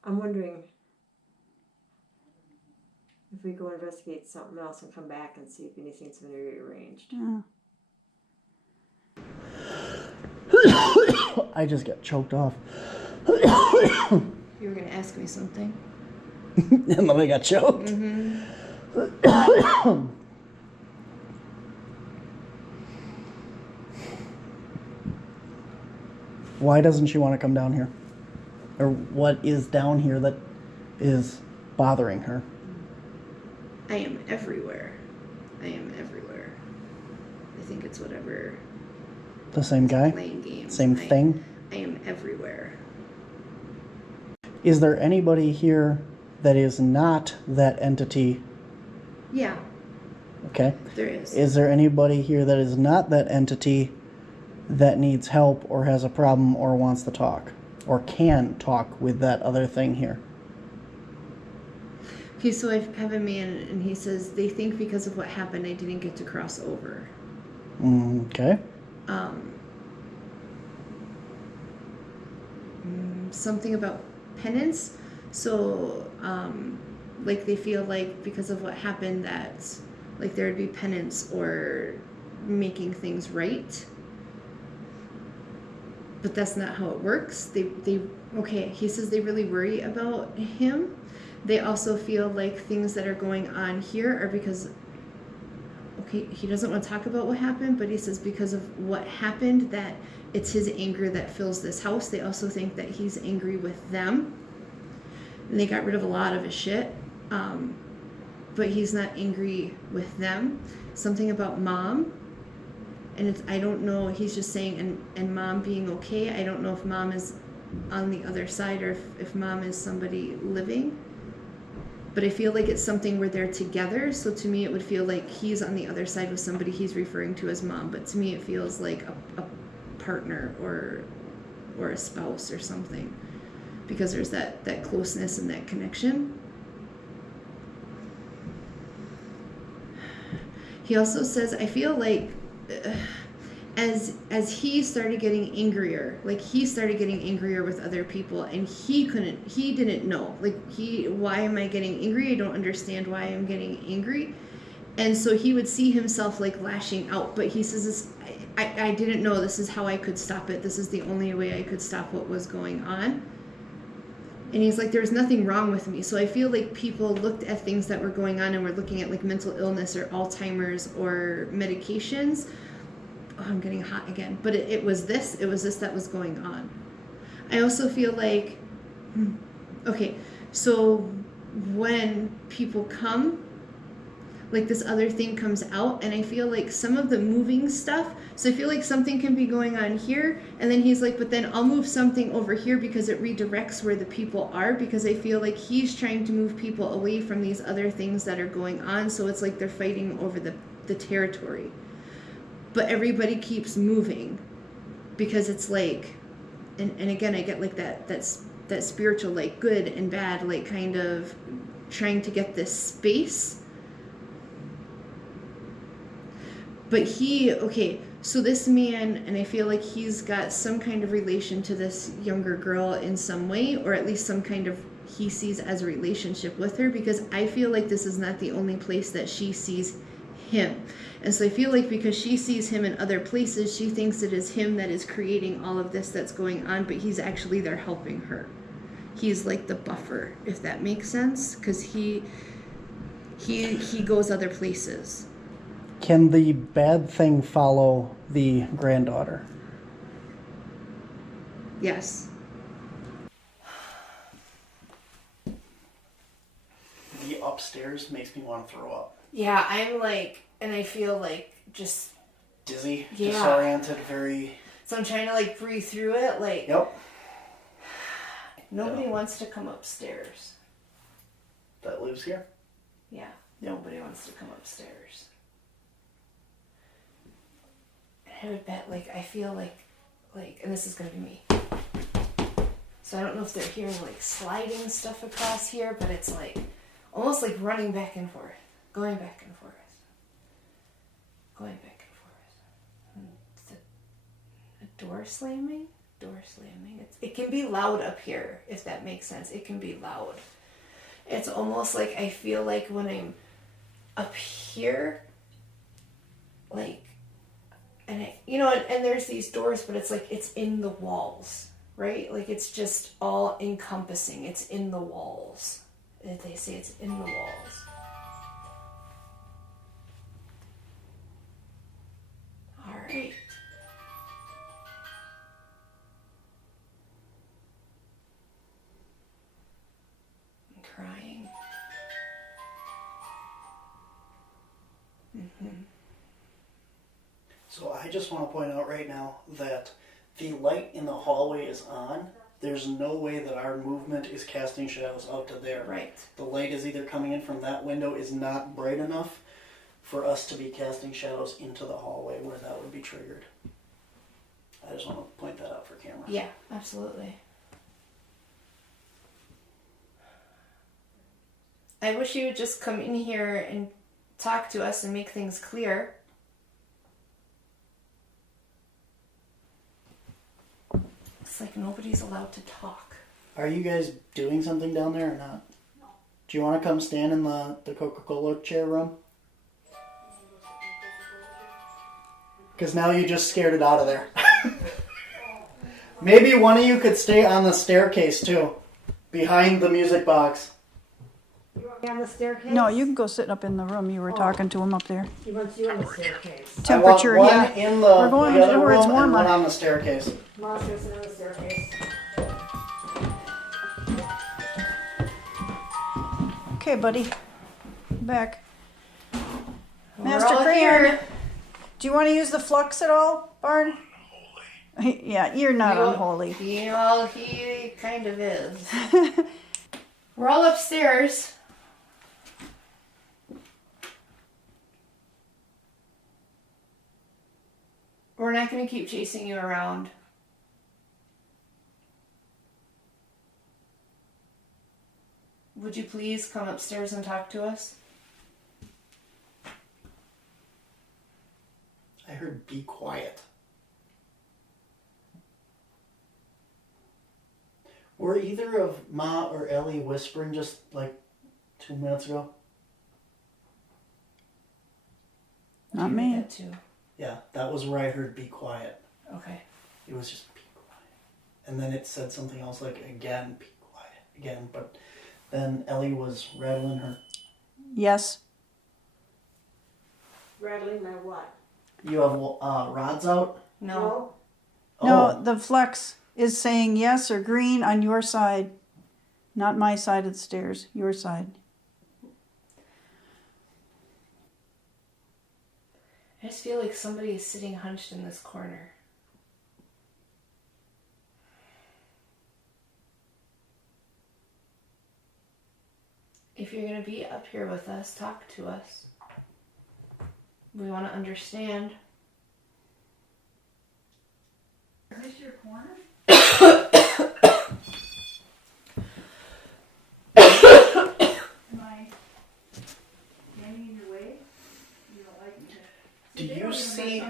I'm wondering if we go investigate something else and come back and see if anything's been rearranged. Yeah. I just got choked off. You were gonna ask me something. And then I got choked. Why doesn't she want to come down here? Or what is down here that is bothering her? I am everywhere. I am everywhere. I think it's whatever. The same guy? Playing games. Same thing? I am everywhere. Is there anybody here that is not that entity? Yeah, Okay. there is. Is there anybody here that is not that entity that needs help or has a problem or wants to talk? Or can talk with that other thing here? Okay, so I have a man, and he says they think because of what happened, I didn't get to cross over. Okay. Something about penance. So, like they feel like because of what happened that, like there would be penance or making things right. But that's not how it works. Okay, he says they really worry about him. They also feel like things that are going on here are because, okay, he doesn't want to talk about what happened, but he says because of what happened that it's his anger that fills this house. They also think that he's angry with them. And they got rid of a lot of his shit. But he's not angry with them. Something about mom. And it's, I don't know, he's just saying, and mom being okay. I don't know if mom is on the other side or if mom is somebody living. But I feel like it's something where they're together. So to me, it would feel like he's on the other side with somebody he's referring to as mom. But to me, it feels like a partner or a spouse or something. Because there's that closeness and that connection. He also says, I feel like as he started getting angrier, like he started getting angrier with other people, and he didn't know, like why am I getting angry? I don't understand why I'm getting angry. And so he would see himself like lashing out, but he says, I didn't know this is how I could stop it. This is the only way I could stop what was going on. And he's like, there's nothing wrong with me. So I feel like people looked at things that were going on and were looking at like mental illness or Alzheimer's or medications. Oh, I'm getting hot again. But it was this that was going on. I also feel like, okay, so when people come, like this other thing comes out, and I feel like some of the moving stuff, so I feel like something can be going on here, and then he's like, but then I'll move something over here because it redirects where the people are, because I feel like he's trying to move people away from these other things that are going on, so it's like they're fighting over the territory. But everybody keeps moving because it's like, and again, I get like that spiritual, like good and bad, like kind of trying to get this space. But okay, so this man, and I feel like he's got some kind of relation to this younger girl in some way, or at least some kind of, he sees as a relationship with her, because I feel like this is not the only place that she sees him. And so I feel like because she sees him in other places, she thinks it is him that is creating all of this that's going on, but he's actually there helping her. He's like the buffer, if that makes sense, because he goes other places. Can the bad thing follow the granddaughter? Yes. The upstairs makes me want to throw up. Yeah, I'm like, and I feel like just Dizzy, yeah. disoriented, very... So I'm trying to like breathe through it, like... Yep. Nobody wants to come upstairs. That lives here? Yeah, nobody wants to come upstairs. I would bet, like, I feel like, and this is going to be me. So I don't know if they're hearing, like, sliding stuff across here, but it's, like, almost like running back and forth. Going back and forth. Going back and forth. A door slamming? door slamming. It can be loud up here, if that makes sense. It can be loud. It's almost like I feel like when I'm up here, like, and and there's these doors, but it's like it's in the walls, right? Like it's just all encompassing. It's in the walls. They say it's in the walls. All right. I'm crying. So I just want to point out right now that the light in the hallway is on. There's no way that our movement is casting shadows out to there. Right. The light is either coming in from that window is not bright enough for us to be casting shadows into the hallway where that would be triggered. I just want to point that out for camera. Yeah, absolutely. I wish you would just come in here and talk to us and make things clear. It's like nobody's allowed to talk. Are you guys doing something down there or not? No. Do you want to come stand in the Coca-Cola chair room? Because now you just scared it out of there. Maybe one of you could stay on the staircase too, behind the music box. You want me on the staircase? No, you can go sit up in the room. You were talking to him up there. He wants you on the staircase. Temperature, I want yeah. one in We're going the other to where it's room and warmer. one on the staircase. Mom's gonna sit on the staircase. Okay, buddy. Back. We're Master all Crayon. here. Do you want to use the flux at all, Barn? Yeah, you're not unholy. Well, he kind of is. We're all upstairs. We're not going to keep chasing you around. Would you please come upstairs and talk to us? I heard be quiet. Were either of Ma or Ellie whispering just like 2 minutes ago? Not You me. heard that too. Yeah, that was where I heard be quiet. Okay. It was just be quiet. And then it said something else like again, be quiet again. But then Ellie was rattling her. Yes. Rattling my what? You have rods out? No. No, the flux is saying yes or green on your side. Not my side of the stairs, your side. I just feel like somebody is sitting hunched in this corner. If you're going to be up here with us, talk to us. We want to understand. Is this your corner? Am I standing in your way? You don't like me to... Do you see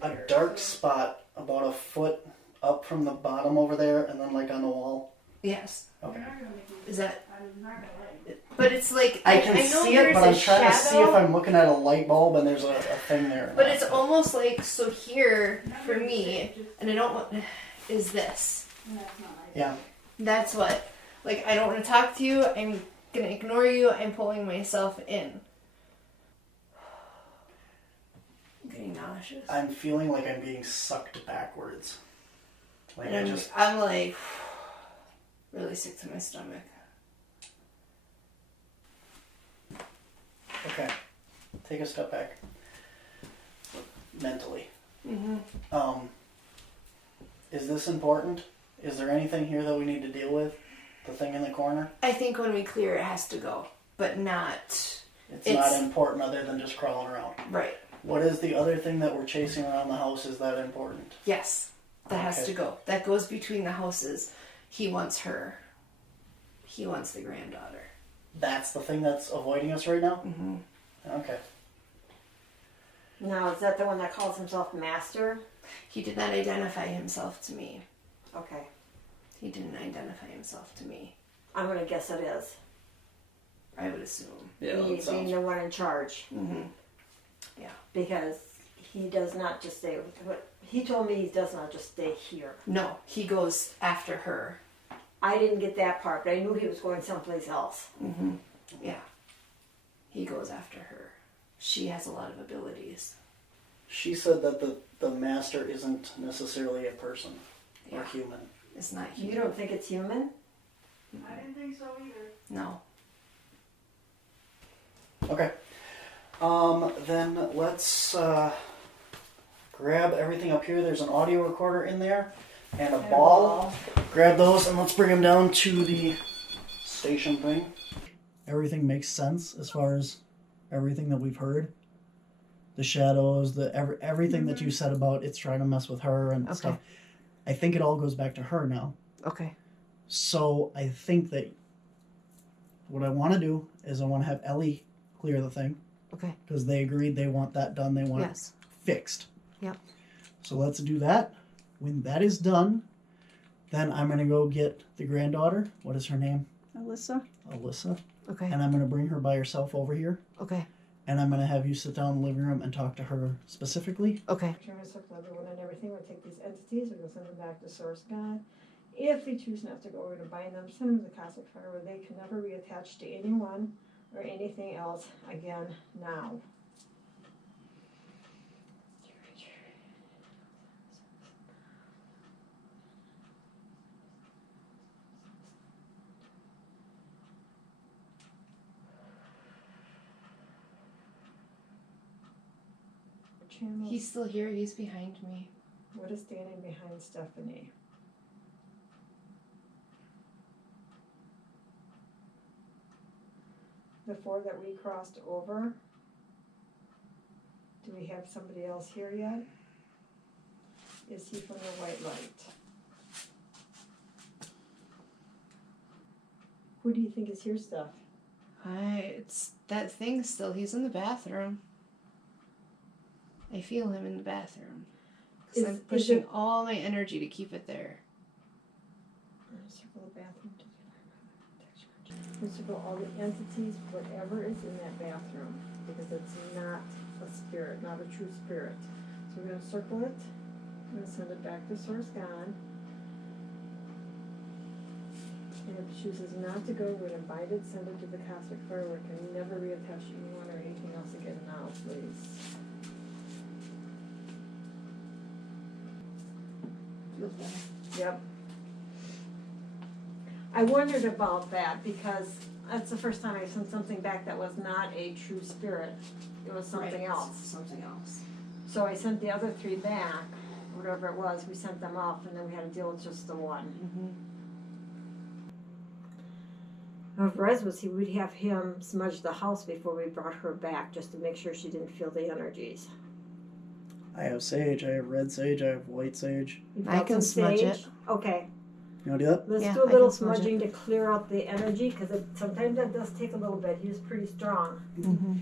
a dark spot about a foot up from the bottom over there and then like on the wall? Yes. Okay. Is that... I'm not gonna let you. But it's like... I can know see it, there's but I'm a trying to see if shadow, I'm looking at a light bulb and there's a thing there. But it's almost like, so here, for me, and I don't want... is this. Yeah. That's what. Like, I don't want to talk to you. I'm going to ignore you. I'm pulling myself in. I'm getting nauseous. I'm feeling like I'm being sucked backwards. Like And I'm like, really sick to my stomach. Okay. Take a step back. Mentally. Mm-hmm. Is this important? Is there anything here that we need to deal with? The thing in the corner? I think when we clear it has to go, but not... It's not important other than just crawling around. Right. What is the other thing that we're chasing around the house? Is that important? Yes. That has to go. That goes between the houses. He wants her. He wants the granddaughter. That's the thing that's avoiding us right now? Mm-hmm. Okay. Now, is that the one that calls himself Master? He did not identify himself to me. Okay. He didn't identify himself to me. I'm gonna guess it is. I would assume. Yeah, He that sounds. being the one in charge. Mm-hmm. Because he does not just stay. He told me he does not just stay here. No, he goes after her. I didn't get that part, but I knew he was going someplace else. Mm-hmm. Yeah. He goes after her. She has a lot of abilities. She said that the master isn't necessarily a person or Yeah. human. It's not You human. don't think it's human? I didn't think so either. No. Okay. Then let's grab everything up here. There's an audio recorder in there and a ball. Grab those and let's bring them down to the station thing. Everything makes sense as far as everything that we've heard. The shadows, everything that you said about it's trying to mess with her and stuff. I think it all goes back to her now. Okay. So I think that what I want to do is I want to have Ellie clear the thing. Okay. Because they agreed they want that done. They want Yes. it fixed. Yep. So let's do that. When that is done, then I'm going to go get the granddaughter. What is her name? Alyssa? Alyssa. Okay. And I'm going to bring her by herself over here. Okay. And I'm going to have you sit down in the living room and talk to her specifically. Okay. Trying to circle everyone and everything. We'll take these entities, we're going to send them back to Source God. If they choose not to go, we're going to bind them, send them to the cosmic fire where they can never reattach to anyone or anything else again now. Channels. He's still here. He's behind me. What is standing behind Stephanie? The four that we crossed over. Do we have somebody else here yet? Is he from the white light? Who do you think is here, Steph? It's that thing still. He's in the bathroom. I feel him in the bathroom. Because I'm Is pushing it- all my energy to keep it there. Circle the bathroom to circle all the entities, whatever is in that bathroom, because it's not a spirit, not a true spirit. So we're going to circle it. I'm going to send it back to Source God. And if it chooses not to go, we're going to bind it, send it to the cosmic fire where it can never reattach to anyone or anything else again now, please. Feels better. Yep. I wondered about that because that's the first time I sent something back that was not a true spirit. It was something Right. else. Something else. So I sent the other three back, whatever it was, we sent them off and then we had to deal with just the one. Mm-hmm. Perez was we'd have him smudge the house before we brought her back just to make sure she didn't feel the energies. I have sage. I have red sage. I have white sage. You've I got can some smudge sage? it. Okay. You want to do that? Let's Yeah, do a I little can smudge it. smudging to clear out the energy because sometimes that does take a little bit. He was pretty strong. Mm-hmm.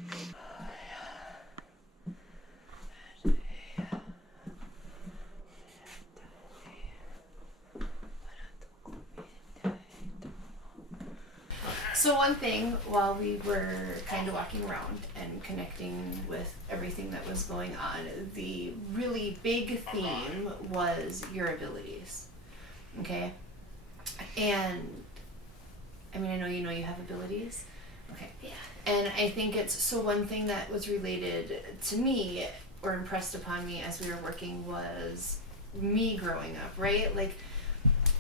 So one thing, while we were kind of walking around and connecting with everything that was going on, the really big theme was your abilities. Okay? And, I mean, I know you have abilities. Okay. Yeah. And I think it's, so one thing that was related to me or impressed upon me as we were working was me growing up, right? Like,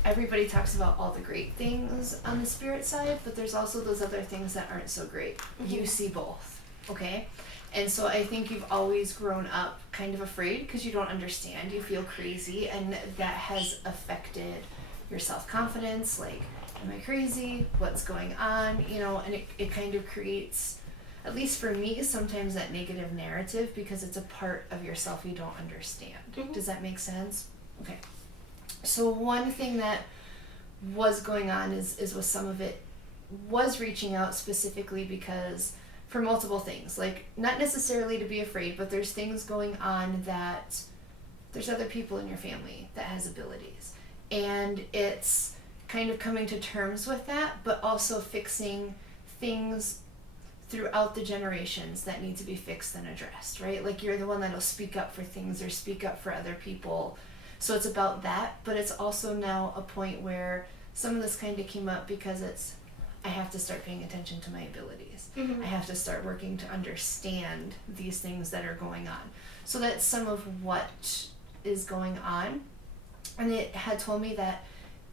everybody talks about all the great things on the spirit side, but there's also those other things that aren't so great. You see both, okay? And so I think you've always grown up kind of afraid because you don't understand, you feel crazy, and that has affected your self-confidence, like, am I crazy? What's going on? You know, and it kind of creates, at least for me, sometimes that negative narrative because it's a part of yourself you don't understand. Does that make sense? Okay. So one thing that was going on is with some of it was reaching out specifically because for multiple things, like not necessarily to be afraid, but there's things going on that there's other people in your family that has abilities. And it's kind of coming to terms with that, but also fixing things throughout the generations that need to be fixed and addressed, right? Like you're the one that'll speak up for things or speak up for other people. So it's about that, but it's also now a point where some of this kind of came up because I have to start paying attention to my abilities. Mm-hmm. I have to start working to understand these things that are going on. So that's some of what is going on. And it had told me that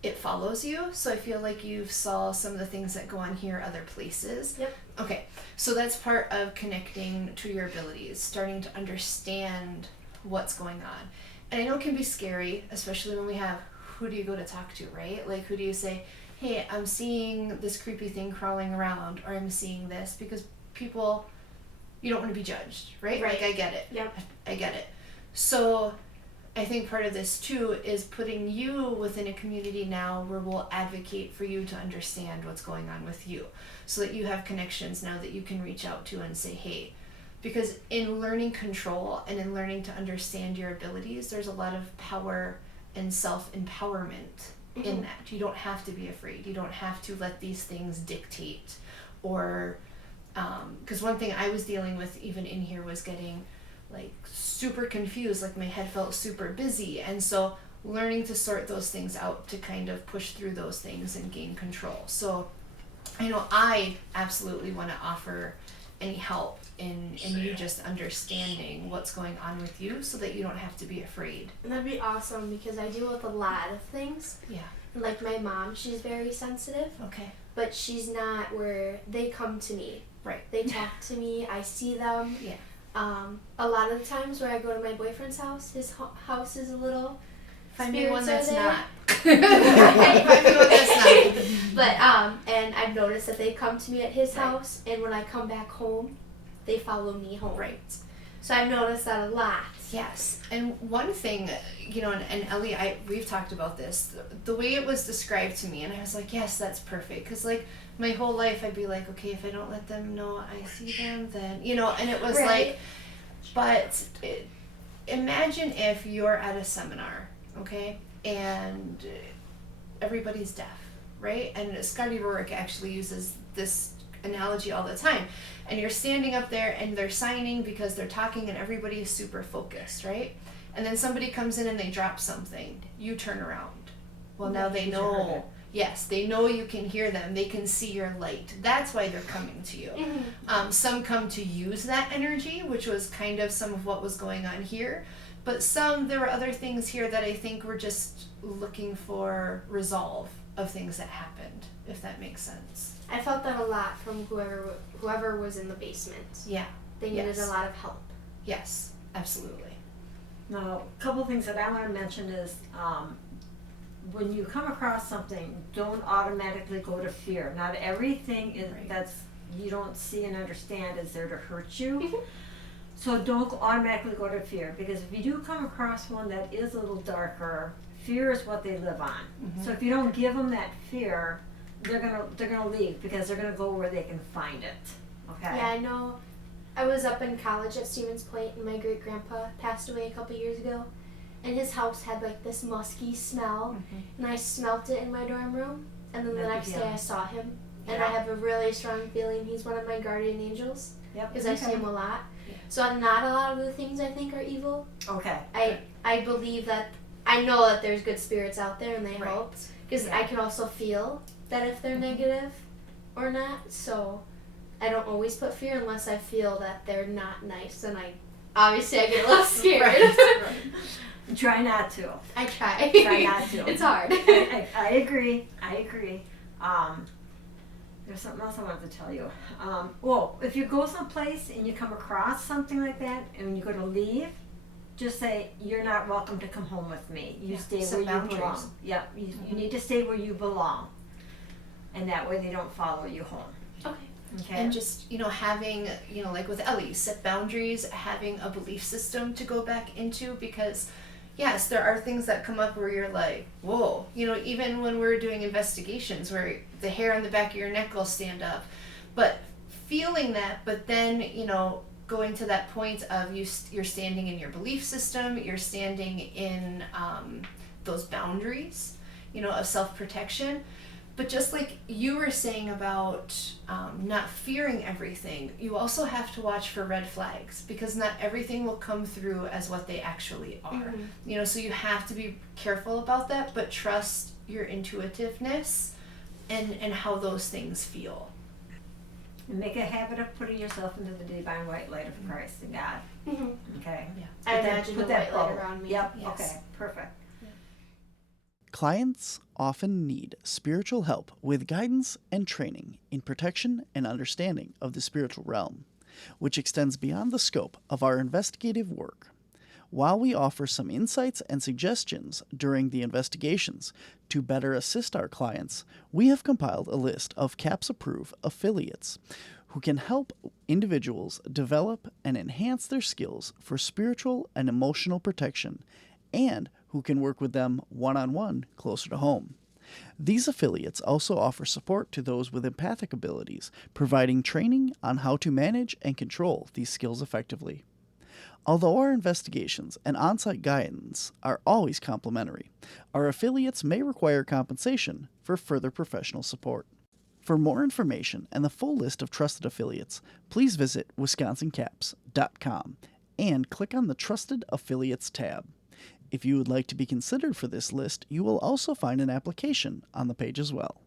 it follows you, so I feel like you've saw some of the things that go on here other places. Yep. Okay, so that's part of connecting to your abilities, starting to understand what's going on. And I know it can be scary, especially when we have, who do you go to talk to, right? Like, who do you say, hey, I'm seeing this creepy thing crawling around, or I'm seeing this, because people, you don't want to be judged, right? Right. Like, I get it. Yep. I get it. So I think part of this too is putting you within a community now where we'll advocate for you to understand what's going on with you, so that you have connections now that you can reach out to and say, hey, because in learning control and in learning to understand your abilities, there's a lot of power and self-empowerment in that. You don't have to be afraid. You don't have to let these things dictate, or because one thing I was dealing with even in here was getting like super confused, like my head felt super busy, and so learning to sort those things out to kind of push through those things and gain control. So I know I absolutely want to offer any help in you just understanding what's going on with you, so that you don't have to be afraid. And that'd be awesome, because I deal with a lot of things. Yeah. Like my mom, she's very sensitive, Okay. but she's not where they come to me. Right. They talk to me, I see them. Yeah. A lot of the times where I go to my boyfriend's house, his house is a little Find me one spirits that's are there. not. Find me one that's not. But and I've noticed that they come to me at his house, and when I come back home, they follow me home. Right. So I've noticed that a lot. Yes, and one thing, you know, and Ellie, we've talked about this, the way it was described to me, and I was like, yes, that's perfect, because like my whole life I'd be like, okay, if I don't let them know I see them, then, you know, and it was Right. but imagine if you're at a seminar, okay, and everybody's deaf, right? And Scotty Rourke actually uses this analogy all the time. And you're standing up there and they're signing because they're talking and everybody is super focused, right? And then somebody comes in and they drop something. You turn around. Well, now they know. Yes, they know you can hear them. They can see your light. That's why they're coming to you. Some come to use that energy, which was kind of some of what was going on here. But there were other things here that I think were just looking for resolve of things that happened, if that makes sense. I felt that a lot from whoever was in the basement. Yeah. They needed Yes. a lot of help. Yes, absolutely. Now, a couple things that I want to mention is when you come across something, don't automatically go to fear. Not everything that's you don't see and understand is there to hurt you. So don't automatically go to fear, because if you do come across one that is a little darker, fear is what they live on. So if you don't give them that fear, they're gonna leave, because they're gonna go where they can find it. Okay. Yeah, I know. I was up in college at Stevens Point, and my great grandpa passed away a couple years ago, and his house had like this musky smell, and I smelt it in my dorm room, and then the next day I saw him, and I have a really strong feeling he's one of my guardian angels, because I see him a lot. So not a lot of the things I think are evil. Okay. I believe that, I know that there's good spirits out there and they help, because Yeah. I can also feel that if they're negative or not, so I don't always put fear unless I feel that they're not nice, and obviously I get a little scared. Try not to. I try. Try not to. It's hard. I agree. There's something else I wanted to tell you. Well, if you go someplace and you come across something like that, and you go to leave, just say, you're not welcome to come home with me. You stay Set where you boundaries. belong. Yep, you need to stay where you belong. And that way they don't follow you home. Okay. Okay? And just, having, like with Ellie, set boundaries, having a belief system to go back into, because yes, there are things that come up where you're like, whoa, even when we're doing investigations where the hair on the back of your neck will stand up, but feeling that, but then, going to that point of you're standing in your belief system, you're standing in those boundaries, of self-protection. But just like you were saying about not fearing everything, you also have to watch for red flags, because not everything will come through as what they actually are. So you have to be careful about that, but trust your intuitiveness and how those things feel. And make a habit of putting yourself into the divine white light of Christ and God. Okay. Yeah. I imagine the white light around me. Yep. Yes. Okay. Perfect. Clients often need spiritual help with guidance and training in protection and understanding of the spiritual realm, which extends beyond the scope of our investigative work. While we offer some insights and suggestions during the investigations to better assist our clients, we have compiled a list of CAPS-approved affiliates who can help individuals develop and enhance their skills for spiritual and emotional protection, and who can work with them one-on-one closer to home. These affiliates also offer support to those with empathic abilities, providing training on how to manage and control these skills effectively. Although our investigations and on-site guidance are always complimentary, our affiliates may require compensation for further professional support. For more information and the full list of trusted affiliates, please visit wisconsincaps.com and click on the Trusted Affiliates tab. If you would like to be considered for this list, you will also find an application on the page as well.